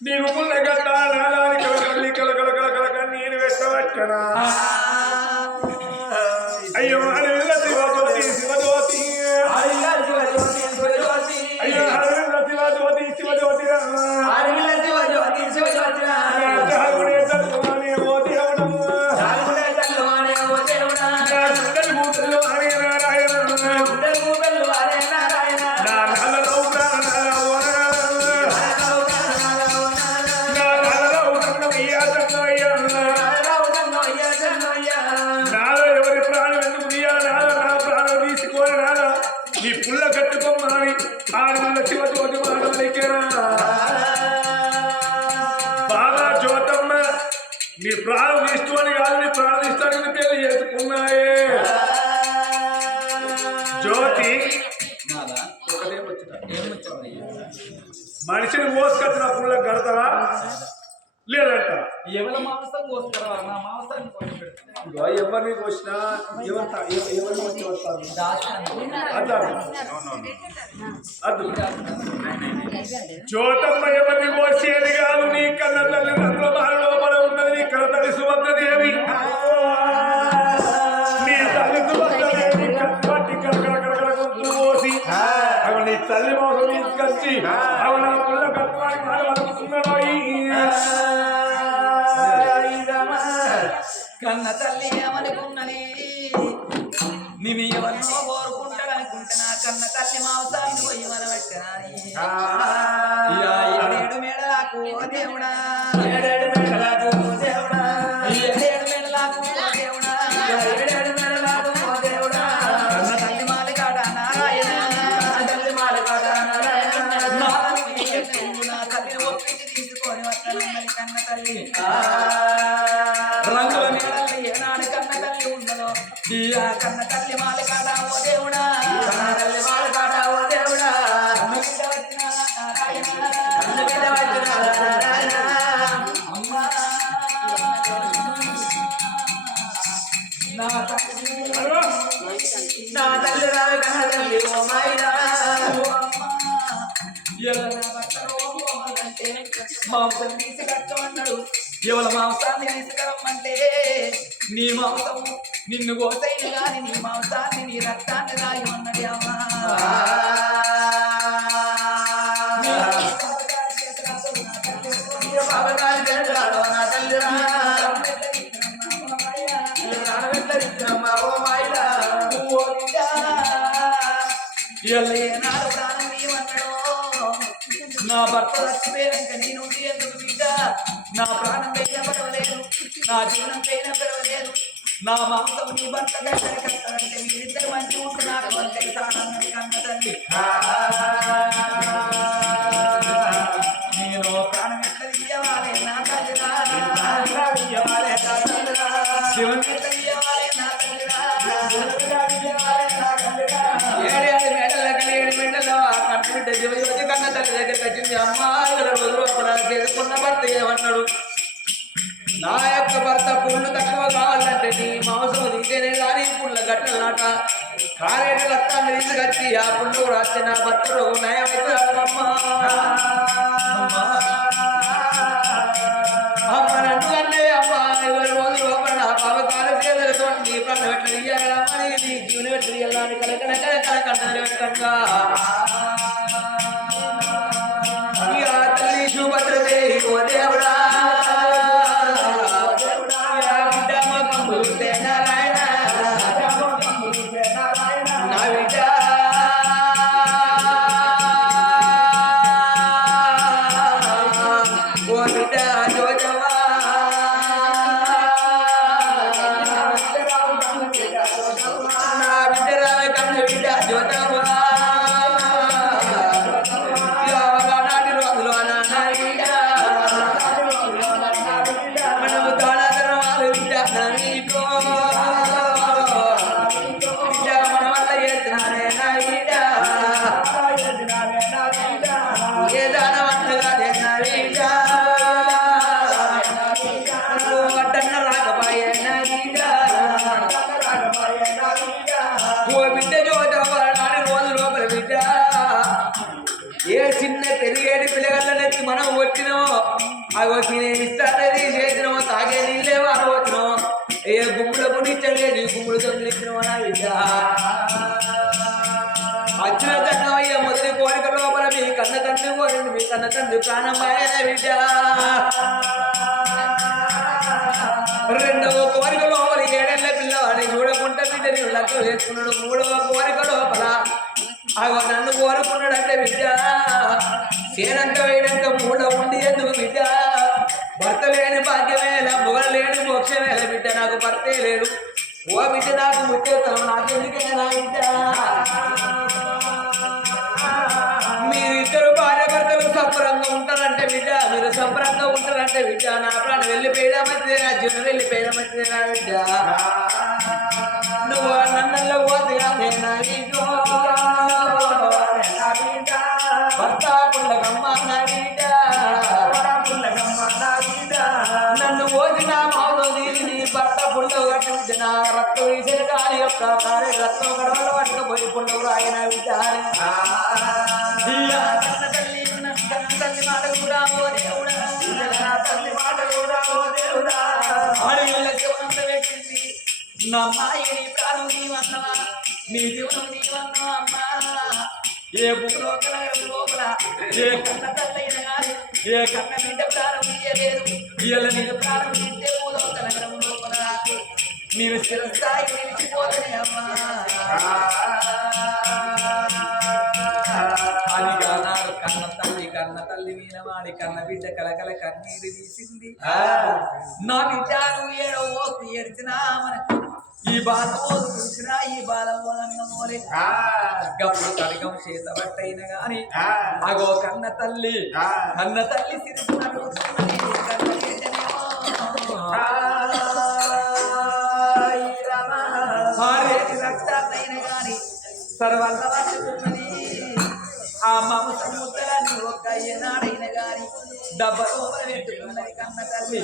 నీకు ముందు కలకలి కలకల కలకల నీరు పెట్టవచ్చనా అయ్యో అడవిల్ల శివజ్యోతి శివజ్యోతి అయ్యో అడవిల్ల శివజ్యోతి శివజ్యోతి నీ పుల్ల కట్టుకోమని ఆడవిల్ల శివజ్యోతి మాటలికేనా బాగా జ్యోతమ్మ నీ ప్రాణం ఇష్టమని కాదు నీ ప్రాణం ఇష్టానికి పేరు చేసుకున్నాయే జ్యోతి మనిషిని మోసుకొచ్చిన పుల్ల కడతావా లేదంట ఎవరి మాంసం కోస్తారా నా మాంసాన్ని ఎవరిని కోసినా ఎవరిని వచ్చి వస్తారు జ్యోతమ్మ ఎవరిని కోసేది కాదు నీ కన్న తల్లి లోపల ఉన్నది నీ కన్న తల్లి సుభద్రదేవి నీ తల్లి సుభద్రదేవి పట్టి కలకల గొంతులు కోసి అవి నీ తల్లి మోసం తీసుకొచ్చి అవి నా పుల్ల కట్టడానికి కన్న తల్లి ఏమనుకున్నది నేను ఎవరినో కోరుకుంటాననుకుంటున్నా కన్న తల్లి మాంసాన్ని పోయి మనం పెట్టాడు మేడలకు దేవుడా ఏడేడు మేడలకు దేవుడా ఏడేడు మేడలకు దేవుడా ఏడేడు మేడలకు దేవుడా కన్న తల్లి మాలకాడ నారాయణ తల్లి మాలకాడ నారాయణ నా తల్లిని ఒప్పించి తీసుకొని వస్తానన్నది కన్న తల్లి రంగుల మేడల్లో ఏనాడు కన్న తల్లి ఉన్నదో దియా కన్న తల్లి మాలకాడ ఓ దేవుడా కన్న తల్లి మాలకాడ ఓ దేవుడా నా తల్లి రాదు కన్న తల్లి ఓ మాయిరా మాంసం తీసుకట్టమన్నాడు ఎవల మాంసాన్ని తీసుకురమ్మంటే నీ మాంసం నిన్ను కోసైన గాని నీ మాంసాన్ని నీ రక్తాన్ని రాయమన్నది అమ్మా నా తల్లిరా ఏనాడు ప్రాణం నీవన్నాడో నా భర్త చచ్చిపోయాక నేను ఎందుకు బిడ్డ నా ప్రాణం పైన పడవలేదు నా జీవనం పైన పెరవలేదు నా మాంసం నీ భర్త కట్టంటే మీరిద్దరు మంచి ఉంటున్నారు అంటే తానన్నది కన్న తల్లి నేను ప్రాణం ఎట్లా తీయవాలి నా తల్లిరా శివన్ ఎట్లా తీయవాలి నా తల్లిరా ఏడేడు మెడలో కట్టుబిడ్డ శివజ్యోతి కన్న తల్లి దగ్గరికి వచ్చింది అమ్మా 2 రోజులు చేసుకున్న భర్త ఏమన్నాడు నా యొక్క భర్త పుళ్ళు తక్కువ కావాలంటే నీ మాంసం తీసేనే కానీ పుల్ల గట్టలనాట కారేడు రక్తాన్ని తీసుకొచ్చి ఆ పుళ్ళు కూడా వచ్చి నా భర్త నయమైతే అమ్మా అమ్మ నన్ను అన్నే అమ్మా 20 రోజులు లోపల నా పాప కాలు చేతులతో నీ ప్రాణం ఎట్లా తీయాలని నీ జీవనం ఎట్లా తీయాలని కలకల పెట్టంగా తల్లి సుభద్రదేవి ఓ దేవుడా నారాయణ నా బిడ్డ ఓ బిడ్డ జోజవా నా బిడ్డ రావే కన్న బిడ్డ జోజవా వచ్చినావు అవి తినే ఇస్తానది చేసినావు తాగే నీళ్ళే వారు వచ్చినావు ఏ గుమ్ములకు నిచ్చలేదు గుమ్ముడు తొంగిలిచ్చినావు నా బిడ్డ అచ్చిన కన్నయ్య మొదటి కోరిక లోపల మీ కన్న తండ్రి కోరింది మీ కన్న తండ్రి ప్రాణం బాయన బిడ్డ రెండవ కోరిక లోపల 7 ఏళ్ల పిల్లవాడిని చూడకుండా బిడ్డని లెక్క వేసుకున్నాడు మూడవ కోరిక లోపల అగో నన్ను కోరుకున్నాడంటే బిడ్డ చేనంక వేయడంక మూడ ఉండి ఎందుకు బిడ్డ భర్త లేని భాగ్యమేల మొగ లేని మోక్షమేల బిడ్డ నాకు భర్తే లేడు ఓ బిడ్డ నాకు ముచ్చేతనం నాకెందుకైనా బిడ్డ మీరిద్దరు భార్య భర్తలు సంబరంగా ఉంటారంటే బిడ్డ మీరు సంబరంగా ఉంటారంటే బిడ్డ నా ప్రాణం వెళ్ళిపోయడం మంచిదేనా జీవనం వెళ్ళిపోయడం మంచిదేనా బిడ్డ నువ్వు నన్నల్లో పోతుగా భర్త పుల్లగమ్మ నా బిడ్డ నన్ను పోసిన మాలో దీని భర్త పుల్లవు కట్టి నా రక్తం వేసిన కానీ యొక్క కార్య రక్తం గడవలో పట్టుకపోయి పుల్లవు రాగిన బిడ్డ తల్లి మాటలు కూడా ఓ దేవుడా తల్లి మాటలు కూడా ఓ దేవుడా ఆడపిల్లకి పెట్టింది నా మాయని ప్రాణం నీవన్నవా నీ జీవనం నీవన్నవా అమ్మా ఏ లోపల ఏ కన్న తల్లైనా కానీ ఏ కన్న బిడ్డ ప్రాణం ఇయ్యలేదు ఇయ్యాల నీకు ప్రాణం ఇస్తే లోపల లోపల నాకు మీరు స్థిరస్థాయి నిలిచిపోతానే అమ్మా అదిగా నాడు కన్న తల్లి మీనవాడి కన్న బిడ్డ కలకల కన్నీరు తీసింది నా బిడ్డ నువ్వు ఏడో ఏడ్చినా మనకు ఈ బాల చూసినా ఈ బాల మోలే గప్పుడు కడగం చేత పట్టయిన గాని అగో కన్న తల్లి సిరిసినట్టు రక్తాలైన గాని సర్వల్ల వచ్చుతున్నది ఆ మాంసం ముద్దలని ఒక్క ఏనాడైన గాని డబ్బలో పెట్టుకున్నది కన్న తల్లి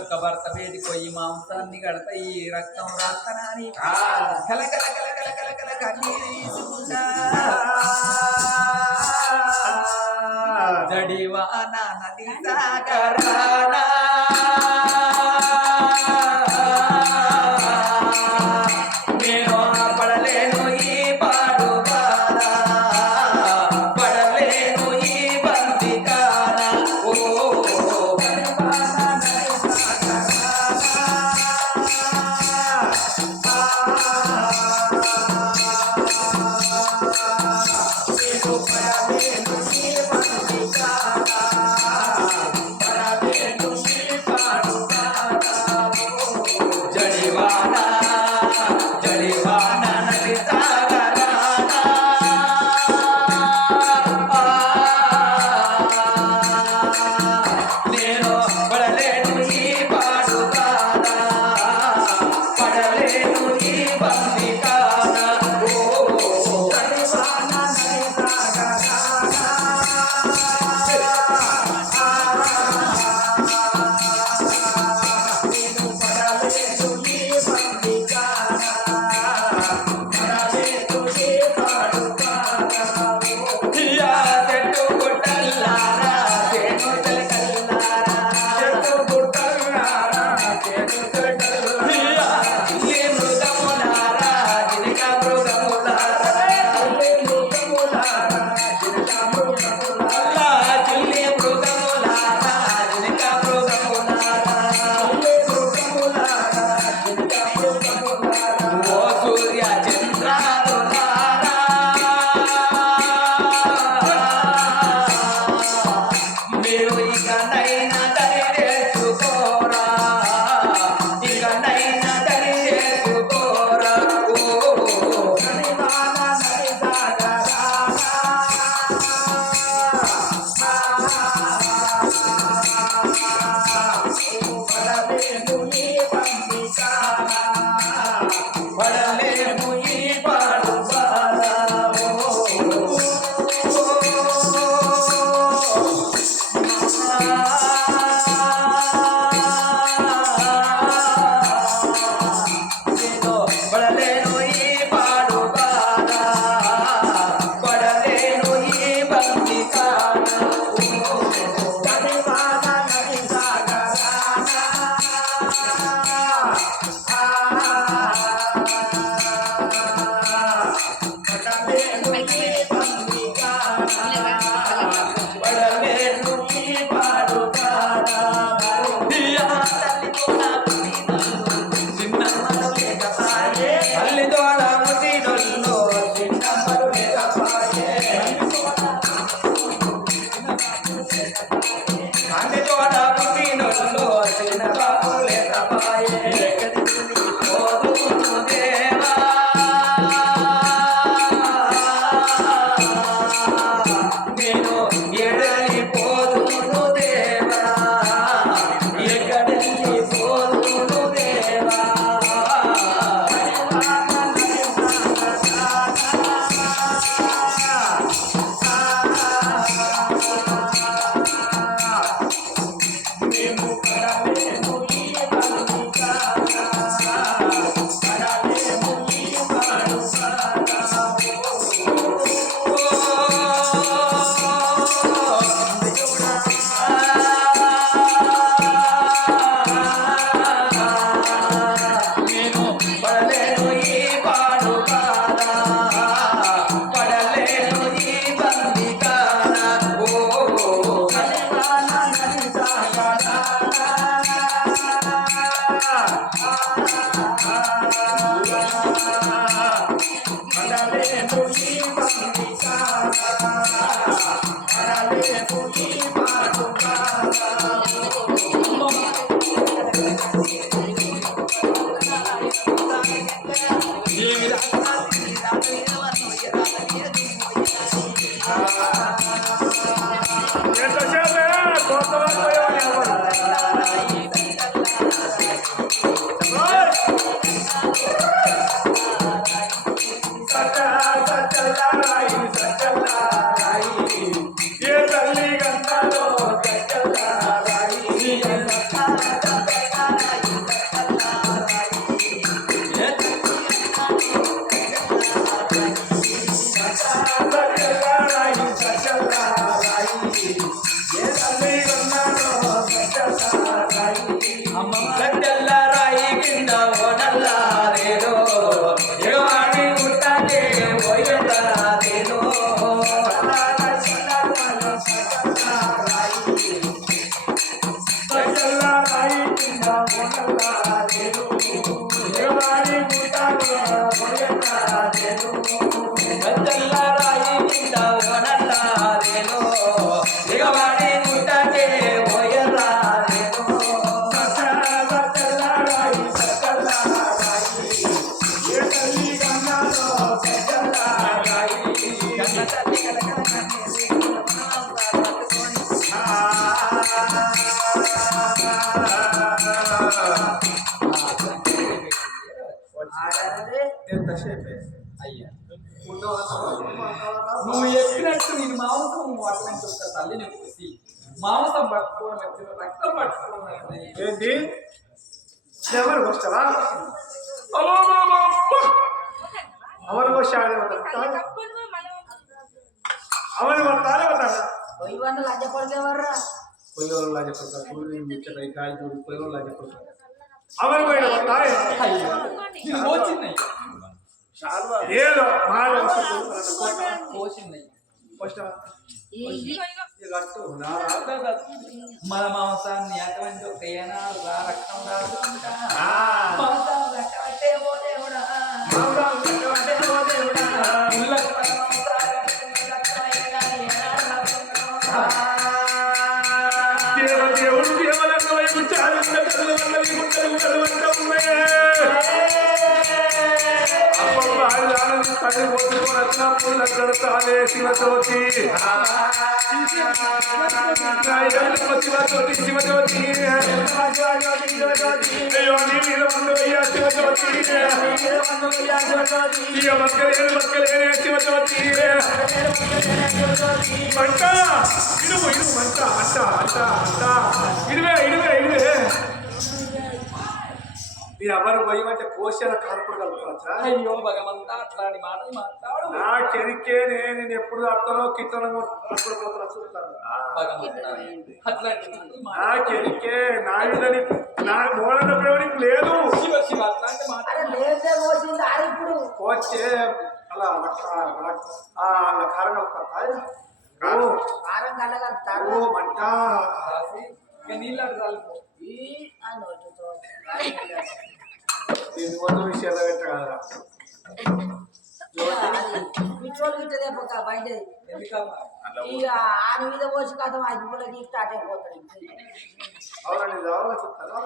ఒక్క భర్త వేదికి పోయి మాంసాన్ని కడతాయి రక్తం రాస్తానని కలకల కలకల కలకల కన్నీరు తీసుకుంటా జడివానా నది సాగరానా అయ్యా నువ్వు ఎక్కినట్టు నీ మాంసం అటువంటి ఒక తల్లిని పూసి మాంసం పట్టుకోవడం ఎప్పుడు రక్తం పట్టుకోవడం ఏంటి ఎవరు వస్తావా ಅವನಿಗೆ ವರ್ಷ ಅವನಿಗೆ ಬರ್ತಾರೆ ಕೊಯ್ಯವನ್ನು ಲಜ್ಜ ಕೊಡ್ತೇವರ್ರ ಕೊಯ್ಯೋರು ಲಾಜ ಕೊಡ್ತಾರೆ ಕೂಲಿ ಮುಚ್ಚಟ ಈ ಕಾಯಿ ದೂಡಿ ಕೊಯ್ಯೋರು ಲಾಜ ಕೊಡ್ತಾರೆ ಅವನಿಗೆ ಕೊಯ್ಯ ಬರ್ತಾರೆ ಏನು ಮಾಡಿ మన మాంసాన్ని అటువంటి ఒక రక్తం దేవుడు దేవలంగా వైపు చాలా తల్లి పొద్దుకొని వచ్చిన పుల్ల కడతానే శివజ్యోతి శివజ్యోతి శివజ్యోతి అయ్యో నీ మీద ముందు అయ్యా శివజ్యోతి ఇక బతకలేని బతకలేని శివజ్యోతి మంట ఇడుము ఇడుము మంట అంట అంట అంట ఇడివే ఇడివే ఇడివే నీ ఎవరు పోయమంటే కోసేల కారపడి కలుపుకోవచ్చా? అయ్యో భగవంతా అట్లాంటి మాటలు మాట్లాడు. నా కెరికే నేను ఎప్పుడు అత్తనో కిట్టనో చూస్తాను. భగవంతా అట్లాంటి నా కెరికే నా ఇళ్ళని నా మూలన ప్రేమనికి లేదు. శివ శివ అట్లాంటి మాట అరే లేదే పోసింది ఆరు ఇప్పుడు కోచే అలా కారం కలుపుకోవాలి. కారం కలగలుగుతారు ఓ మంట నీళ్ళు అడగాలి. ఆ నోటితో దీనివల్ల విషయాలు పెట్టగలరా? పెట్రోల్ గిట్టదే పోక బయట ఎందుకమ్మా ఇక ఆరు మీద పోసి కథ అగ్గిపుల్లకి స్టార్ట్ అయిపోతాడు. అవునండి చూస్తారా?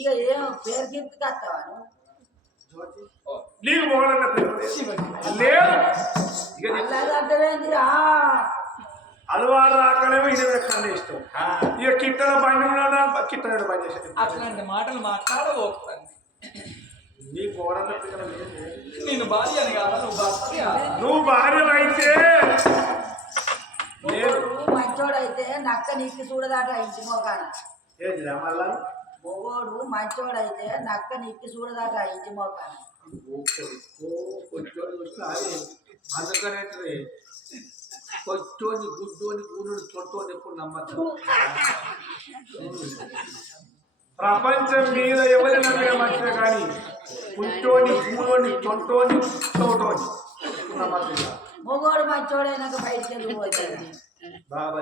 ఇక ఏం పేరు గిఫ్ట్ కస్తావా నీకు మూలన ప్రేమ లేదు. ఇక అర్థమేందిరా అలవాటు రాకనేమో ఇది కన్నా ఇష్టం. ఇక కిట్టల బండి కిట్టల బండి చేసేది. అట్లాంటి మాటలు మాట్లాడబోతాను. నీ గోడల నేను భార్య అని కాదా నువ్వు భర్తని కాదా? నువ్వు భార్యమైతే మంచోడైతే నక్క నీకు చూడదాట ఇంటి మోకాన. ఏంటిరా మళ్ళా? మొగోడు మంచోడైతే నక్క నీకు చూడదాట ఇంటి మోకాన. అందుకనే కొట్టోని గుడ్డోని కూనుడు చొట్టోని ఎప్పుడు నమ్మచ్చు. ప్రపంచం మీద ఎవరి నమ్మిన మంచిగా కానీ కుట్టోని కూనోని చొట్టోని చోటోని నమ్మచ్చు. మొగోడు మంచోడైనాక బయటికి వెళ్ళిపోతాడు. బాగా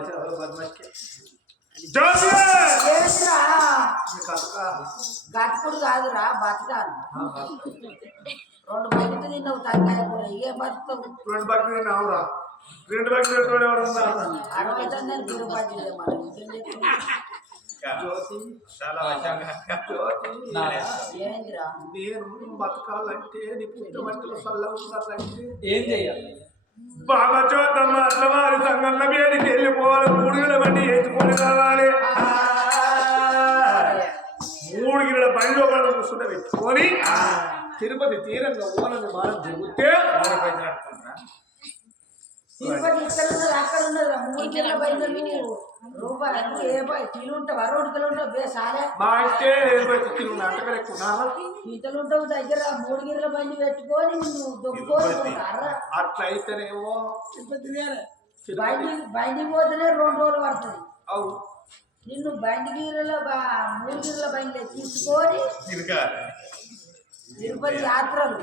ఏంట్రా గట్టుకుడు కాదురా బతకాలి. 2 బకెట్లు తిన్నావు తలకాయ కూర ఏం బతుకుతావు? 2 బకెట్లు తిన్నావురా? 2 బకెట్లు ఎవరున్నా 60 టన్నులు కిలో పట్టిందే మనం ఏంద్రా నేను బతకాలంటే నీ పుట్టమంటలో సల్ల ఉండాలంటే ఏం చెయ్యాలి? బాబా చోదమ్మ అట్ల వారి సంఘంలో వేడికి వెళ్ళిపోవాలి. 3 గిళ్ళ బండి వేసుకొని రావాలి. 3 గిళ్ళ బండి ఒకళ్ళు కూర్చుంటే పెట్టుకొని తిరుపతి తీరంగా ఓనని మనం తిరిగితే తిరుపతి ఇక్కడ ఉన్నది అక్కడ ఉన్నదిరా. 3 కిలో బయట రూపాయలు ఏ కిలో ఉంటావా? 2 కిలో ఉంటావు బేసాలే మా అంటే నాటకాలు ఎక్కువ ఇంతలు ఉంటావు దగ్గర 3 గిన్నెల బండి పెట్టుకొని నువ్వు దొక్కుకొని అట్లయితేనేమో బండి పోతేనే 2 రోజులు పడుతుంది. అవు నిన్ను బండి గీరలో 3 గిన్నెల బండి తీసుకొని తిరుపతి యాత్రలు